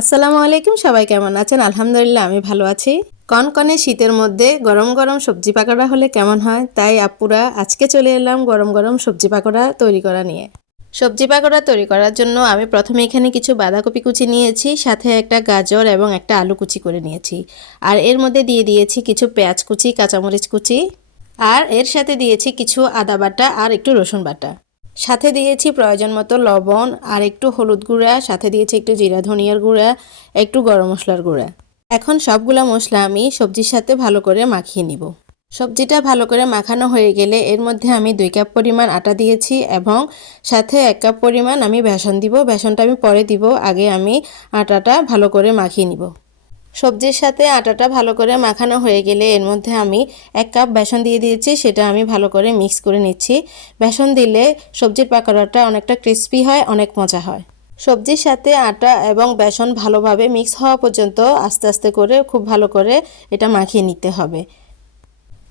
আসসালামু আলাইকুম, সবাই কেমন আছেন? আলহামদুলিল্লাহ আমি ভালো আছি। কনকনে শীতের মধ্যে গরম গরম সবজি পাকোড়া হলে কেমন হয়, তাই আপুরা আজকে চলে এলাম গরম গরম সবজি পাকোড়া তৈরি করা নিয়ে। সবজি পাকোড়া তৈরি করার জন্য আমি প্রথমে এখানে কিছু বাঁধাকপি কুচি নিয়েছি, সাথে একটা গাজর এবং একটা আলু কুচি করে নিয়েছি। আর এর মধ্যে দিয়ে দিয়েছি কিছু পেঁয়াজ কুচি, কাঁচামরিচ কুচি, আর এর সাথে দিয়েছি কিছু আদা বাটা আর একটু রসুন বাটা। সাথে দিয়েছি প্রয়োজন মতো লবণ আর একটু হলুদ গুঁড়া, সাথে দিয়েছি একটু জিরা ধনিয়ার গুঁড়া, একটু গরম মশলার গুঁড়া। এখন সবগুলা মশলা আমি সবজির সাথে ভালো করে মাখিয়ে নিব। সবজিটা ভালো করে মাখানো হয়ে গেলে এর মধ্যে আমি 2 কাপ পরিমাণ আটা দিয়েছি এবং সাথে 1 কাপ পরিমাণ আমি বেসন দিব। বেসনটা আমি পরে দিব, আগে আমি আটাটা ভালো করে মাখিয়ে নিব। সবজির সাথে আটাটা ভালো করে মাখানো হয়ে গেলে এর মধ্যে আমি 1 কাপ বেসন দিয়ে দিয়েছি, সেটা আমি ভালো করে মিক্স করে নিচ্ছি। বেসন দিলে সবজির পাকোড়াটা অনেকটা ক্রিস্পি হয়, অনেক মজা হয়। সবজির সাথে আটা এবং বেসন ভালোভাবে মিক্স হওয়া পর্যন্ত আস্তে আস্তে করে খুব ভালো করে এটা মাখিয়ে নিতে হবে।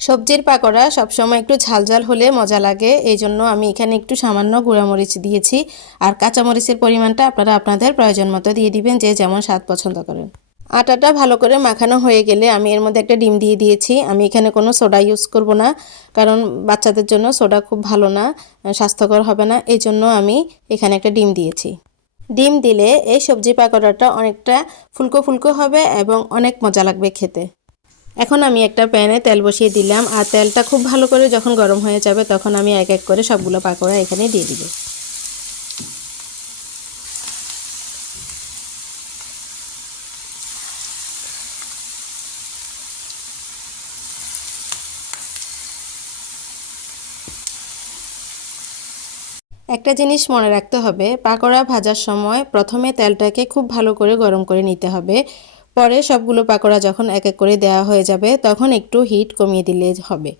সবজির পাকোড়া সবসময় একটু ঝালঝাল হলে মজা লাগে, এই জন্য আমি এখানে একটু সামান্য গুঁড়ামরিচ দিয়েছি। আর কাঁচামরিচের পরিমাণটা আপনারা আপনাদের প্রয়োজন মতো দিয়ে দিবেন, যে যেমন স্বাদ পছন্দ করেন। আটাটা ভালো করে মাখানো হয়ে গেলে আমি এর মধ্যে একটা ডিম দিয়ে দিয়েছি। আমি এখানে কোনো সোডা ইউজ করব না, কারণ বাচ্চাদের জন্য সোডা খুব ভালো না, স্বাস্থ্যকর হবে না, এই জন্য আমি এখানে একটা ডিম দিয়েছি। ডিম দিলে এই সবজি পাকোড়াটা অনেকটা ফুলকো ফুলকো হবে এবং অনেক মজা লাগবে খেতে। এখন আমি একটা প্যানে তেল বসিয়ে দিলাম, আর তেলটা খুব ভালো করে যখন গরম হয়ে যাবে তখন আমি এক এক করে সবগুলো পাকোড়া এখানে দিয়ে দিব। একটা জিনিস মনে রাখতে হবে, পাকোড়া ভাজার সময় প্রথমে তেলটাকে খুব ভালো করে গরম করে নিতে হবে। পরে সবগুলো পাকোড়া যখন এক এক করে দেওয়া হয়ে যাবে তখন একটু হিট কমিয়ে দিলে হবে।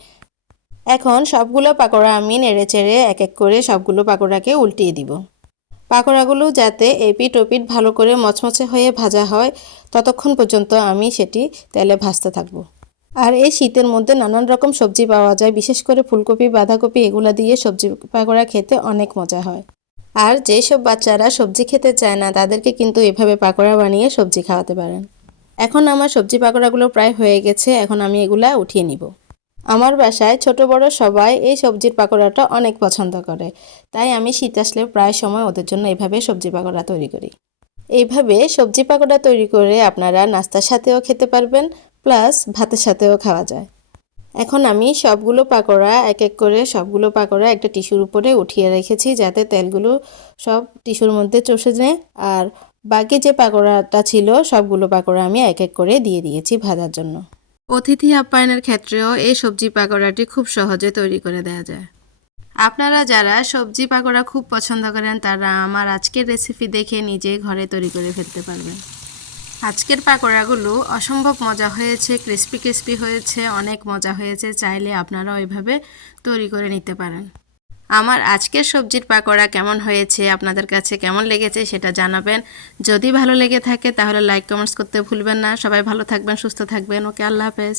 এখন সবগুলো পাকোড়া আমি নেড়েচেড়ে এক এক করে সবগুলো পাকোড়াকে উল্টিয়ে দিব। পাকোড়াগুলো যাতে এপিট ওপিট ভালো করে মচমচে হয়ে ভাজা হয় ততক্ষণ পর্যন্ত আমি সেটি তেলে ভাজতে থাকবো। আর এই শীতের মধ্যে নানান রকম সবজি পাওয়া যায়, বিশেষ করে ফুলকপি, বাঁধাকপি, এগুলা দিয়ে সবজি পাকোড়া খেতে অনেক মজা হয়। আর যেসব বাচ্চারা সবজি খেতে চায় না তাদেরকে কিন্তু এভাবে পাকোড়া বানিয়ে সবজি খাওয়াতে পারেন। এখন আমার সবজি পাকোড়াগুলো প্রায় হয়ে গেছে, এখন আমি এগুলা উঠিয়ে নিব। আমার বাসায় ছোট বড় সবাই এই সবজির পাকোড়াটা অনেক পছন্দ করে, তাই আমি শীত আসলে প্রায় সময় ওদের জন্য এভাবে সবজি পাকোড়া তৈরি করি। এইভাবে সবজি পাকোড়া তৈরি করে আপনারা নাস্তার সাথেও খেতে পারবেন, প্লাস ভাতের সাথেও খাওয়া যায়। এখন আমি সবগুলো পাকোড়া এক এক করে সবগুলো পাকোড়া একটা টিস্যুর উপরে উঠিয়ে রেখেছি, যাতে তেলগুলো সব টিস্যুর মধ্যে চষে যায়। আর বাকি যে পাকোড়াটা ছিল সবগুলো পাকোড়া আমি এক এক করে দিয়ে দিয়েছি ভাজার জন্য। অতিথি আপ্যায়নের ক্ষেত্রেও এই সবজি পাকোড়াটি খুব সহজে তৈরি করে দেওয়া যায়। আপনারা যারা সবজি পাকোড়া খুব পছন্দ করেন তারা আমার আজকের রেসিপি দেখে নিজেই ঘরে তৈরি করে ফেলতে পারবেন। আজকের পাকোড়াগুলো অসম্ভব মজা হয়েছে, ক্রিস্পি ক্রিস্পি হয়েছে, অনেক মজা হয়েছে। চাইলে আপনারা ওইভাবে তৈরি করে নিতে পারেন। আমার আজকের সবজির পাকোড়া কেমন হয়েছে, আপনাদের কাছে কেমন লেগেছে সেটা জানাবেন। যদি ভালো লেগে থাকে তাহলে লাইক কমেন্টস করতে ভুলবেন না। সবাই ভালো থাকবেন, সুস্থ থাকবেন। ওকে, আল্লাহ হাফেজ।